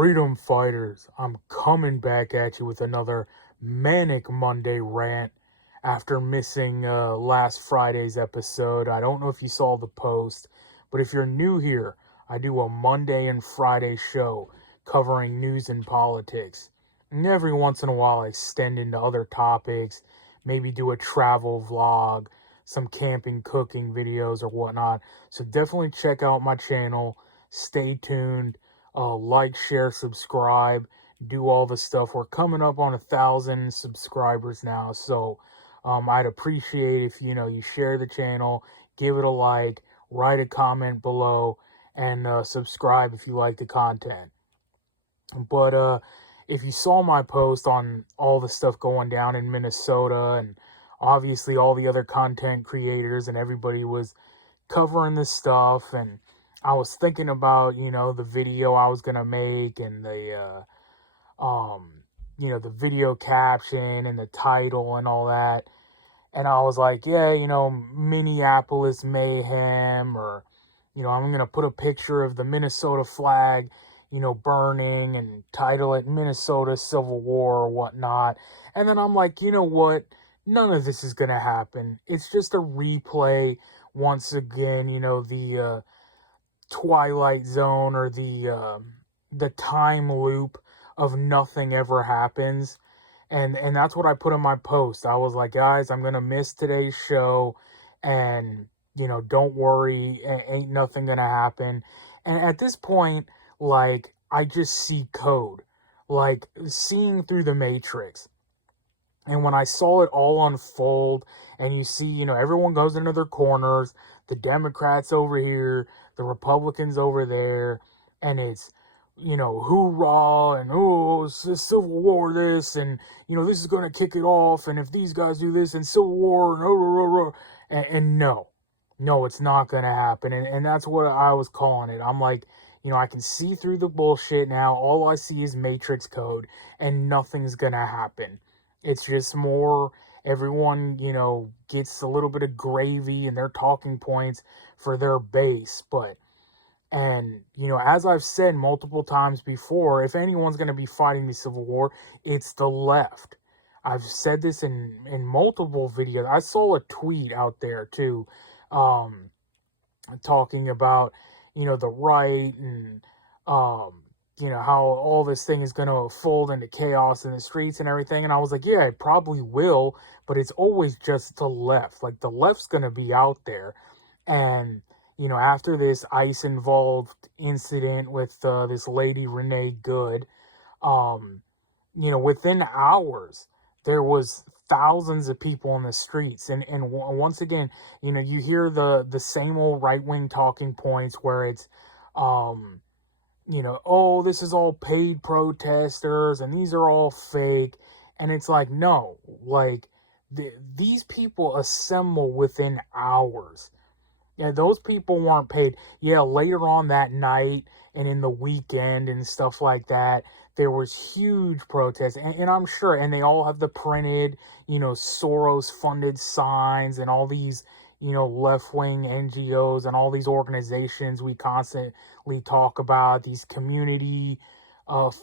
Freedom fighters, I'm coming back at you with another Manic Monday Rant after missing last Friday's episode. I don't know if you saw the post, but if you're new here, I do a Monday and Friday show covering news and politics. And every once in a while I extend into other topics, maybe do a travel vlog, some camping, cooking videos or whatnot. So definitely check out my channel. Stay tuned. Like, share, subscribe, do all the stuff. We're coming up on 1,000 subscribers now, so I'd appreciate if you share the channel, give it a like, write a comment below, and subscribe if you like the content. But if you saw my post on all the stuff going down in Minnesota, and obviously all the other content creators and everybody was covering this stuff, and I was thinking about, the video I was going to make and the video caption and the title and all that. And I was like, yeah, Minneapolis mayhem, or, I'm going to put a picture of the Minnesota flag, burning, and title it Minnesota Civil War or whatnot. And then I'm like, you know what? None of this is going to happen. It's just a replay once again, the Twilight Zone, or the time loop of nothing ever happens. And that's what I put in my post. I was like, guys, I'm gonna miss today's show, and don't worry, ain't nothing gonna happen. And at this point, like, I just see code, like seeing through the Matrix. And when I saw it all unfold, and you see, everyone goes into their corners, the Democrats over here, the Republicans over there, and it's, hoorah, and oh, it's the Civil War this, and, this is going to kick it off, and if these guys do this, and Civil War, and no, it's not going to happen. And that's what I was calling it. I'm like, I can see through the bullshit now. All I see is Matrix code, and nothing's going to happen. It's just more, everyone, gets a little bit of gravy and their talking points for their base. And as I've said multiple times before, if anyone's going to be fighting the Civil War, it's the left. I've said this in multiple videos. I saw a tweet out there too, talking about, the right, and, how all this thing is going to fold into chaos in the streets and everything. And I was like, yeah, it probably will, but it's always just the left. Like, the left's going to be out there. And, after this ICE-involved incident with this lady, Renee Good, within hours, there was thousands of people in the streets. And once again, you hear the same old right-wing talking points where it's, oh, this is all paid protesters, and these are all fake. And it's like, no, like, these people assemble within hours. Yeah, those people weren't paid. Yeah, later on that night and in the weekend and stuff like that, there was huge protests. And I'm sure, and they all have the printed, Soros-funded signs, and all these, left-wing NGOs and all these organizations we constantly talk about, these community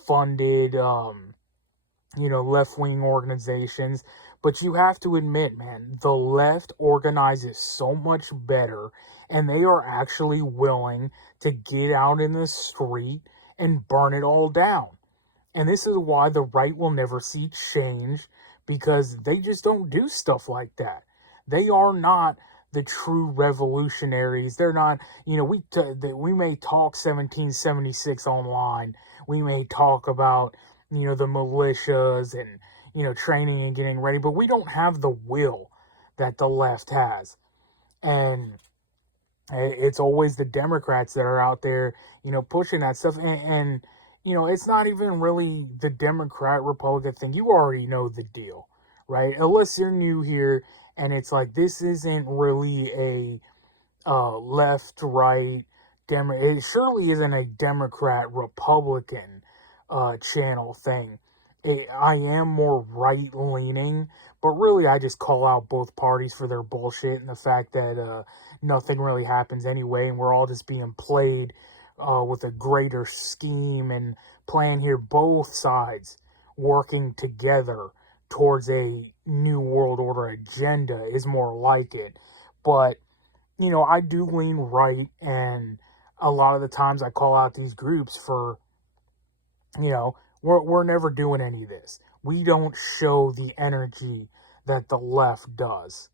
funded, left-wing organizations. But you have to admit, man, the left organizes so much better, and they are actually willing to get out in the street and burn it all down. And this is why the right will never see change, because they just don't do stuff like that. They are not the true revolutionaries. They're not, we may talk 1776 online. We may talk about, the militias and, training and getting ready, but we don't have the will that the left has. And it's always the Democrats that are out there, pushing that stuff. And it's not even really the Democrat-Republican thing. You already know the deal, right? Unless you're new here, and it's like, this isn't really a left-right, it surely isn't a Democrat-Republican channel thing. I am more right-leaning, but really I just call out both parties for their bullshit and the fact that nothing really happens anyway, and we're all just being played with a greater scheme and plan here, both sides working together towards a new world order agenda is more like it. But, I do lean right, and a lot of the times I call out these groups for, we're never doing any of this. We don't show the energy that the left does.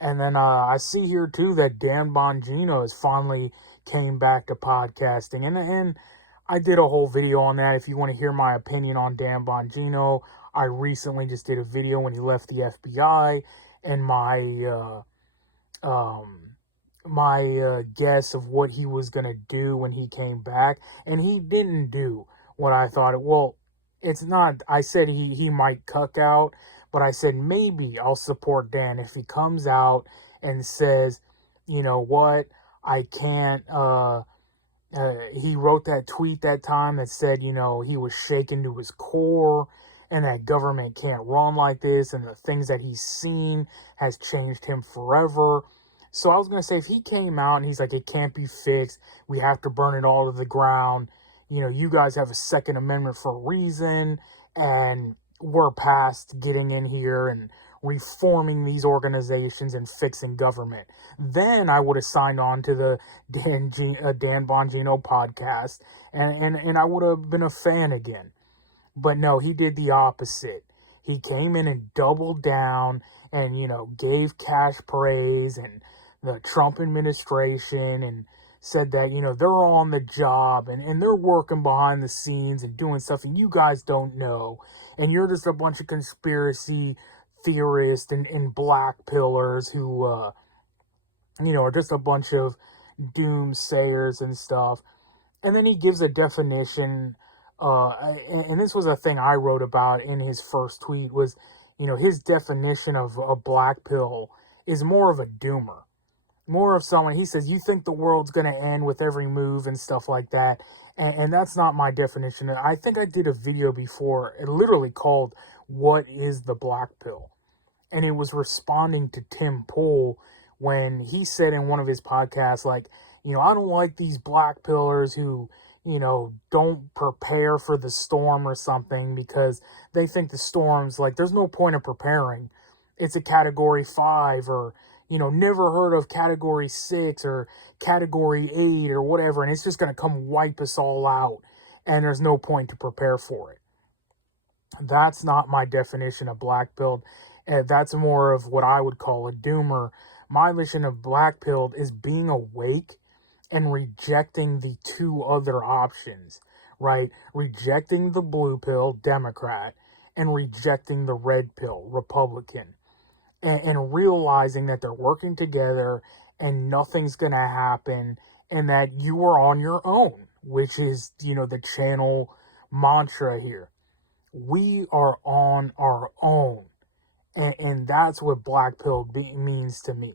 And then I see here too that Dan Bongino has finally came back to podcasting, and I did a whole video on that. If you want to hear my opinion on Dan Bongino, I recently just did a video when he left the FBI, and my guess of what he was gonna do when he came back, and he didn't do what I thought. Well, it's not. I said he might cuck out, but I said maybe I'll support Dan if he comes out and says, you know what, I can't. He wrote that tweet that time that said, he was shaken to his core, and that government can't run like this, and the things that he's seen has changed him forever. So I was going to say, if he came out and he's like, it can't be fixed, we have to burn it all to the ground, you guys have a Second Amendment for a reason, and we're past getting in here and reforming these organizations and fixing government, then I would have signed on to the Dan Bongino podcast, and I would have been a fan again. But no, he did the opposite. He came in and doubled down and, gave cash praise and the Trump administration, and said that, they're on the job and they're working behind the scenes and doing stuff, and you guys don't know. And you're just a bunch of conspiracy theorists and black pillars who, are just a bunch of doomsayers and stuff. And then he gives a definition, and this was a thing I wrote about in his first tweet, was, his definition of a black pill is more of a doomer. More of someone, he says, you think the world's going to end with every move and stuff like that. And that's not my definition. I think I did a video before, it literally called, What is the Black Pill? And it was responding to Tim Pool when he said in one of his podcasts, like, I don't like these black pillars who, don't prepare for the storm or something because they think the storm's like, there's no point of preparing. It's a category 5 or, never heard of category 6 or category 8 or whatever. And it's just going to come wipe us all out. And there's no point to prepare for it. That's not my definition of black pilled. That's more of what I would call a doomer. My definition of black pilled is being awake and rejecting the two other options, right? Rejecting the blue pill, Democrat, and rejecting the red pill, Republican. And realizing that they're working together and nothing's going to happen, and that you are on your own, which is, the channel mantra here. We are on our own. And that's what black pill means to me.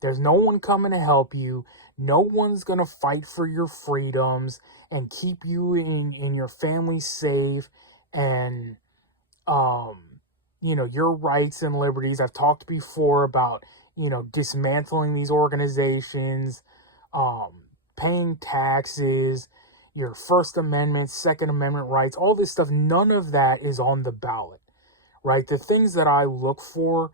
There's no one coming to help you. No one's going to fight for your freedoms and keep you and your family safe and, your rights and liberties. I've talked before about, dismantling these organizations, paying taxes, your First Amendment, Second Amendment rights, all this stuff. None of that is on the ballot, right? The things that I look for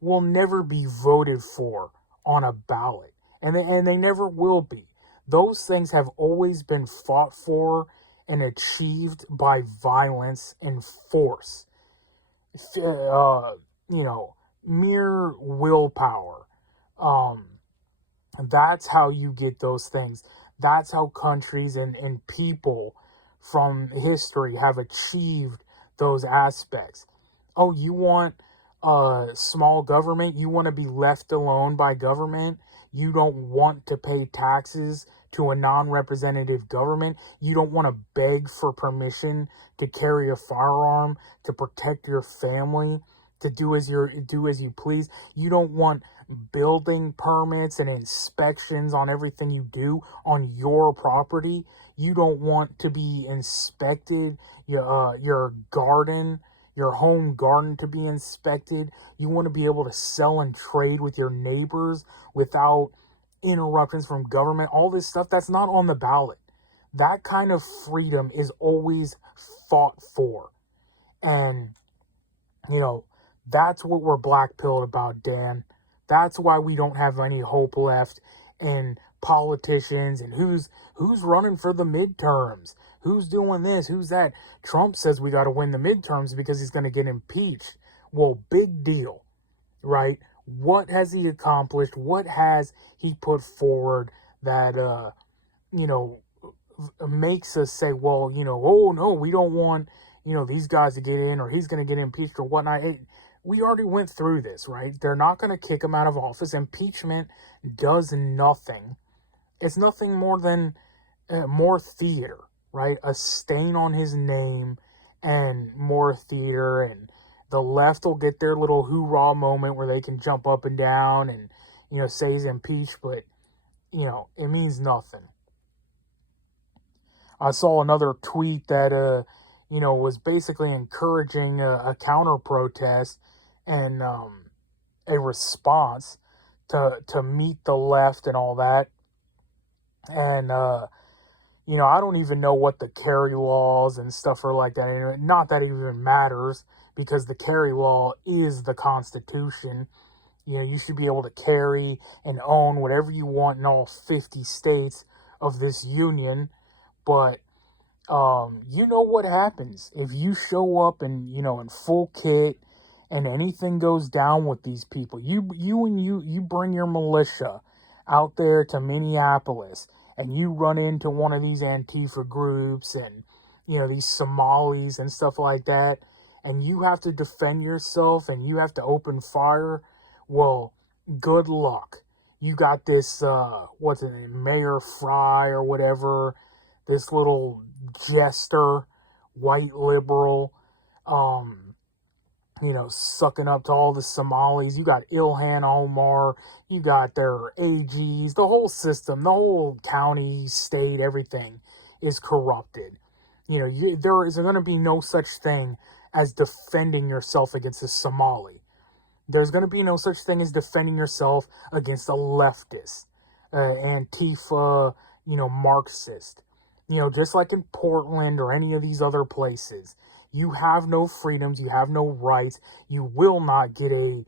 will never be voted for on a ballot, and they never will be. Those things have always been fought for and achieved by violence and force. Mere willpower. That's how you get those things. That's how countries and people from history have achieved those aspects. Oh, you want small government? You want to be left alone by government? You don't want to pay taxes to a non-representative government? You don't want to beg for permission to carry a firearm, to protect your family, to do as you please? You don't want building permits and inspections on everything you do on your property? You don't want to be inspected, your garden, your home garden to be inspected? You want to be able to sell and trade with your neighbors without interruptions from government, all this stuff, that's not on the ballot. That kind of freedom is always fought for. And, you know, that's what we're black-pilled about, Dan. That's why we don't have any hope left in politicians and who's running for the midterms, who's doing this, who's that. Trump says we got to win the midterms because he's going to get impeached. Well, big deal, right? What has he accomplished? What has he put forward that, you know, makes us say, well, you know, oh, no, we don't want, you know, these guys to get in, or he's going to get impeached or whatnot. We already went through this, right? They're not going to kick him out of office. Impeachment does nothing. It's nothing more than more theater, right? A stain on his name and more theater, and the left will get their little hoorah moment where they can jump up and down and, you know, say he's impeached, but, you know, it means nothing. I saw another tweet that, you know, was basically encouraging a counter protest and a response to meet the left and all that. And, you know, I don't even know what the carry laws and stuff are like that. And not that it even matters, because the carry law is the Constitution. You know, you should be able to carry and own whatever you want in all 50 states of this union. But, you know what happens if you show up and, you know, in full kit and anything goes down with these people. You bring your militia out there to Minneapolis and you run into one of these Antifa groups and, you know, these Somalis and stuff like that, and you have to defend yourself and you have to open fire. Well, good luck. You got this, what's it, Mayor Fry or whatever, this little jester, white liberal, you know, sucking up to all the Somalis. You got Ilhan Omar, you got their AGs, the whole system, the whole county, state, everything is corrupted. You know, there is going to be no such thing as defending yourself against a Somali. There's going to be no such thing as defending yourself against a leftist, Antifa, you know, Marxist. You know, just like in Portland or any of these other places, you have no freedoms, you have no rights, you will not get a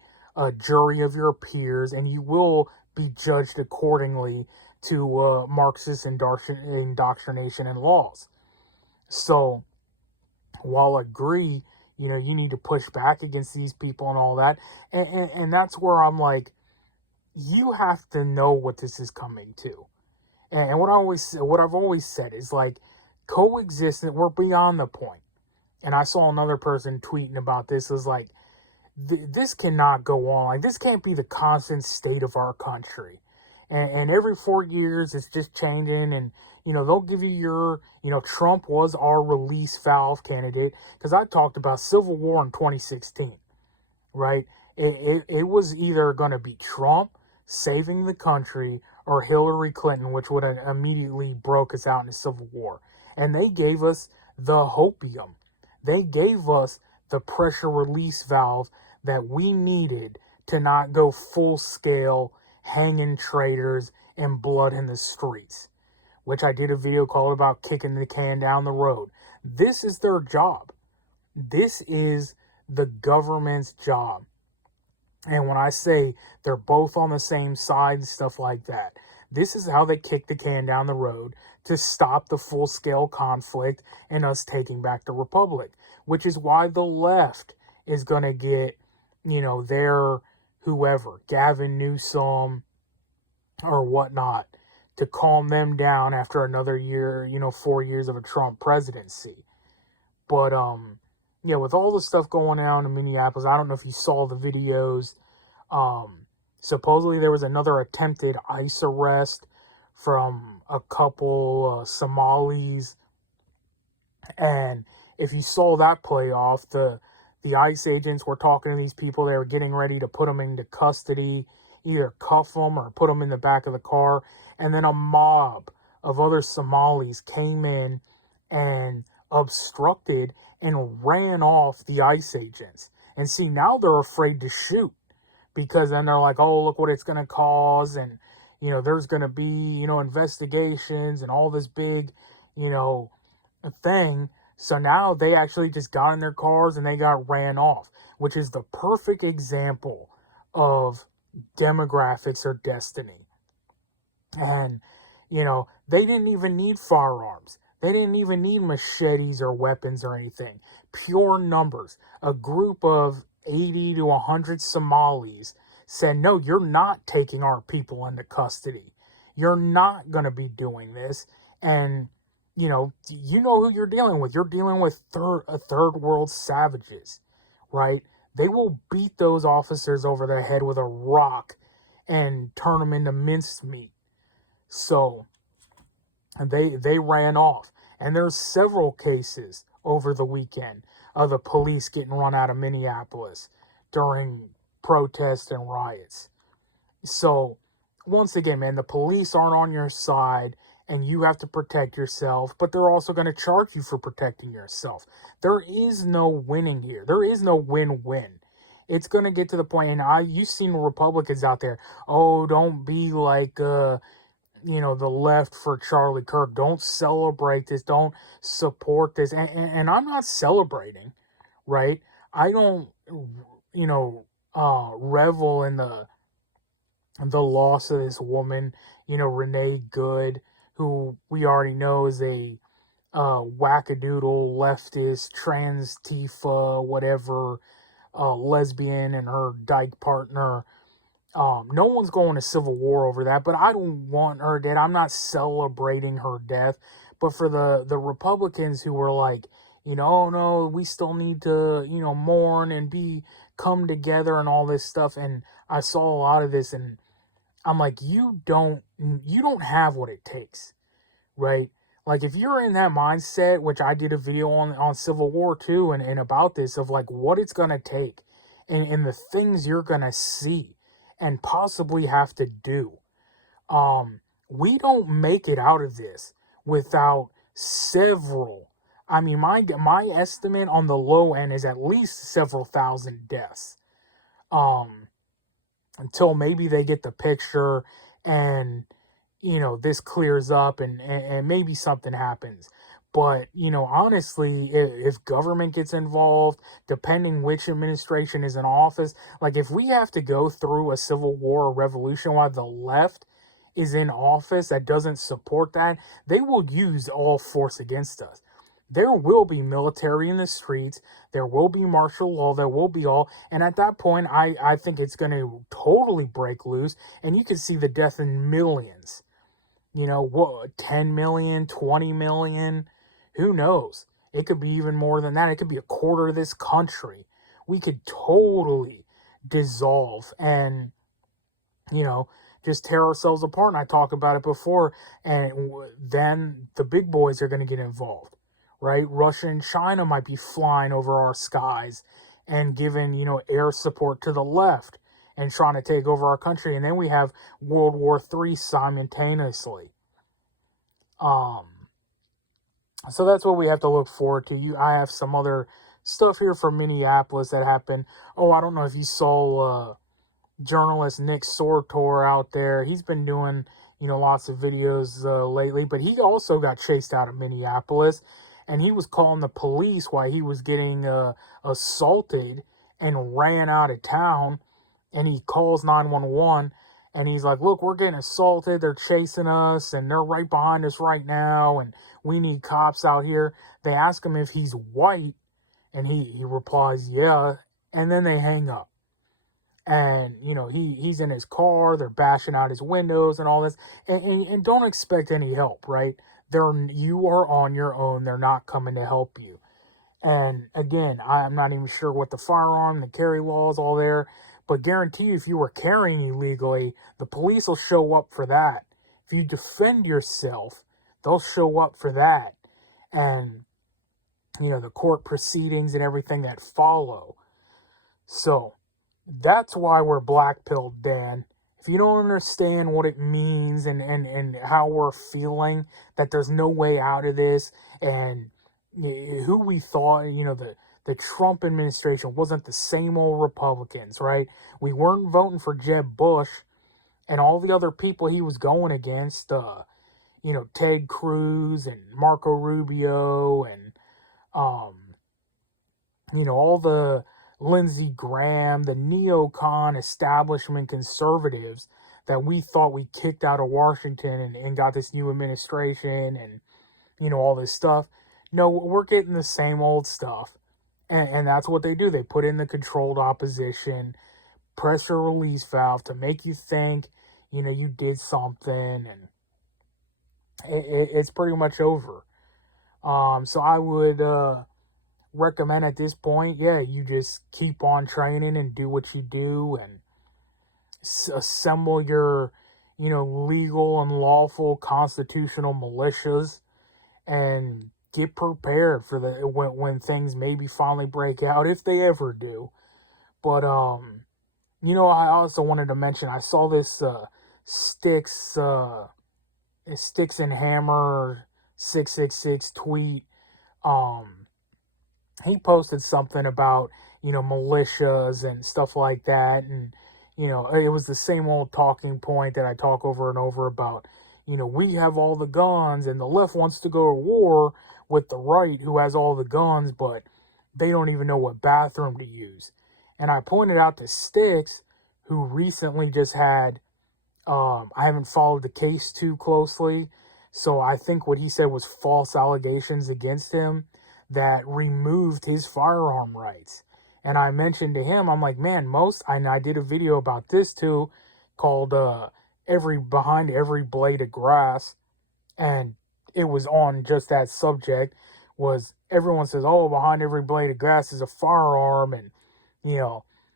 jury of your peers, and you will be judged accordingly to Marxist indoctrination and laws. So, while I agree, you know, you need to push back against these people and all that, and that's where I'm like, you have to know what this is coming to. And what I've always said is, like, coexistence, we're beyond the point. And I saw another person tweeting about this, is like, this cannot go on. Like, this can't be the constant state of our country. And every 4 years, it's just changing. And, you know, they'll give you your, you know, Trump was our release valve candidate. Because I talked about civil war in 2016, right? It was either going to be Trump saving the country or Hillary Clinton, which would have immediately broke us out in a civil war. And they gave us the hopium. They gave us the pressure release valve that we needed to not go full scale hanging traitors and blood in the streets, which I did a video called about kicking the can down the road. This is their job. This is the government's job. And when I say they're both on the same side and stuff like that, this is how they kick the can down the road to stop the full-scale conflict and us taking back the republic, which is why the left is going to get, you know, their whoever, Gavin Newsom or whatnot, to calm them down after another year, you know, 4 years of a Trump presidency. But, yeah, with all the stuff going on in Minneapolis, I don't know if you saw the videos. Supposedly there was another attempted ICE arrest from a couple Somalis. And if you saw that play off, the ICE agents were talking to these people. They were getting ready to put them into custody, either cuff them or put them in the back of the car. And then a mob of other Somalis came in and obstructed and ran off the ICE agents. And see, now they're afraid to shoot, because then they're like, oh, look what it's going to cause. And, there's going to be, investigations and all this big, you know, thing. So now they actually just got in their cars and they got ran off, which is the perfect example of demographics or destiny. And, they didn't even need firearms. They didn't even need machetes or weapons or anything. Pure numbers. A group of 80 to 100 Somalis said, no, you're not taking our people into custody. You're not going to be doing this. And, you know who you're dealing with. You're dealing with third world savages, right? They will beat those officers over the head with a rock and turn them into mincemeat. So they ran off. And there's several cases over the weekend of the police getting run out of Minneapolis during protests and riots. So once again, man, the police aren't on your side and you have to protect yourself, but they're also going to charge you for protecting yourself. There is no winning here. There is no win-win. It's going to get to the point, and you've seen Republicans out there, oh, don't be like, the left for Charlie Kirk. Don't celebrate this. Don't support this. And I'm not celebrating, right? I don't, revel in the loss of this woman, Renee Good, who we already know is a wackadoodle, leftist, trans Tifa, whatever, lesbian, and her dyke partner. No one's going to civil war over that, but I don't want her dead. I'm not celebrating her death. But for the Republicans who were like, oh no, we still need to, mourn and come together and all this stuff. And I saw a lot of this and I'm like, you don't have what it takes, right? Like if you're in that mindset, which I did a video on Civil War too, and about this of like what it's going to take and the things you're going to see and possibly have to do. We don't make it out of this without several. I mean, my estimate on the low end is at least several thousand deaths. Until maybe they get the picture and, this clears up and maybe something happens. But, honestly, if government gets involved, depending which administration is in office, like if we have to go through a civil war or revolution while the left is in office that doesn't support that, they will use all force against us. There will be military in the streets. There will be martial law. There will be all. And at that point, I think it's going to totally break loose. And you can see the death in millions. 10 million, 20 million. Who knows? It could be even more than that. It could be a quarter of this country. We could totally dissolve and, just tear ourselves apart. And I talked about it before. And then the big boys are going to get involved, right? Russia and China might be flying over our skies and giving, air support to the left and trying to take over our country. And then we have World War III simultaneously. So that's what we have to look forward to. I have some other stuff here from Minneapolis that happened. Oh, I don't know if you saw journalist Nick Sortor out there. He's been doing, lots of videos lately, but he also got chased out of Minneapolis, and he was calling the police while he was getting assaulted and ran out of town, and he calls 911. And he's like, look, we're getting assaulted. They're chasing us, and they're right behind us right now, and we need cops out here. They ask him if he's white, and he replies, yeah, and then they hang up. And, he's in his car. They're bashing out his windows and all this. And don't expect any help, right? You are on your own. They're not coming to help you. And, again, I'm not even sure what the firearm, the carry law is all there. But guarantee you, if you were carrying illegally, the police will show up for that. If you defend yourself, they'll show up for that. And, the court proceedings and everything that follow. So, that's why we're black-pilled, Dan. If you don't understand what it means and how we're feeling, that there's no way out of this, and who we thought, the Trump administration wasn't the same old Republicans, right? We weren't voting for Jeb Bush, And all the other people he was going against, Ted Cruz and Marco Rubio and, all the Lindsey Graham, the neocon establishment conservatives that we thought we kicked out of Washington and got this new administration and, all this stuff. No, we're getting the same old stuff. And that's what they do. They put in the controlled opposition, pressure release valve to make you think, you did something, and it's pretty much over. So I would recommend at this point, you just keep on training and do what you do and assemble your, legal and lawful constitutional militias and get prepared for when things maybe finally break out, if they ever do. But I also wanted to mention, I saw this Sticks and Hammer 666 tweet. He posted something about, militias and stuff like that. And, it was the same old talking point that I talk over and over about, we have all the guns and the left wants to go to war with the right who has all the guns, but they don't even know what bathroom to use. And I pointed out to Sticks, who recently just had, I haven't followed the case too closely, so I think what he said was false allegations against him that removed his firearm rights. And I mentioned to him, I'm like, man, and I did a video about this too, called Behind Every Blade of Grass, and it was on just that subject, was everyone says, oh, behind every blade of grass is a firearm, and,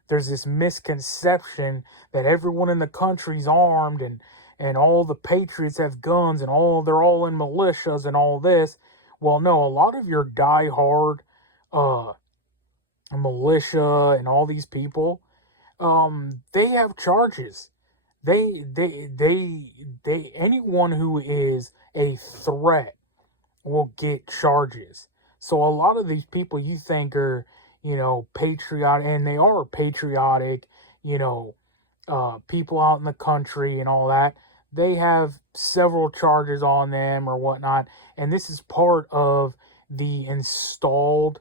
there's this misconception that everyone in the country's armed, and all the patriots have guns, and they're all in militias and all this. Well, no, a lot of your diehard militia and all these people, they have charges. They anyone who is a threat will get charges. So a lot of these people you think are, patriotic, and they are patriotic, people out in the country and all that, they have several charges on them or whatnot. And this is part of the installed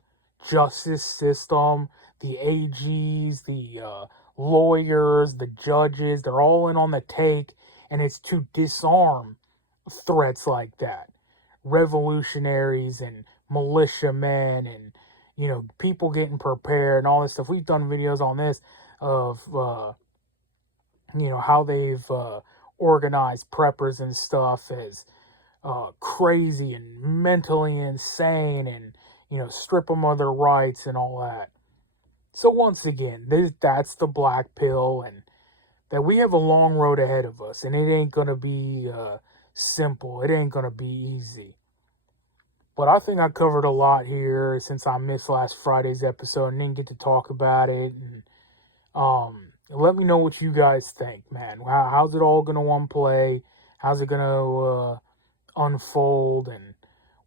justice system. The AGs, the lawyers, the judges, they're all in on the take, and it's to disarm threats like that. Revolutionaries and militiamen and, people getting prepared and all this stuff. We've done videos on this of, how they've organized preppers and stuff as crazy and mentally insane and, strip them of their rights and all that. So once again, that's the black pill, and that we have a long road ahead of us, and it ain't going to be simple. It ain't going to be easy. But I think I covered a lot here since I missed last Friday's episode and didn't get to talk about it. And let me know what you guys think, man. How's it all going to unplay? How's it going to unfold? And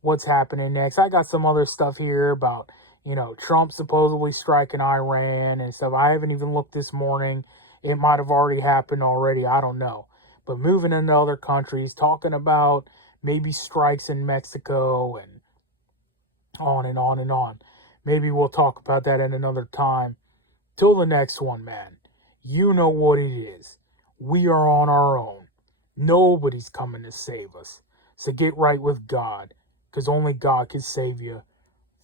what's happening next? I got some other stuff here about, Trump supposedly striking Iran and stuff. I haven't even looked this morning. It might have already happened already. I don't know. But moving into other countries, talking about maybe strikes in Mexico and on and on and on. Maybe we'll talk about that at another time. Till the next one, man. You know what it is. We are on our own. Nobody's coming to save us. So get right with God, because only God can save you.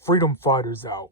Freedom fighters out.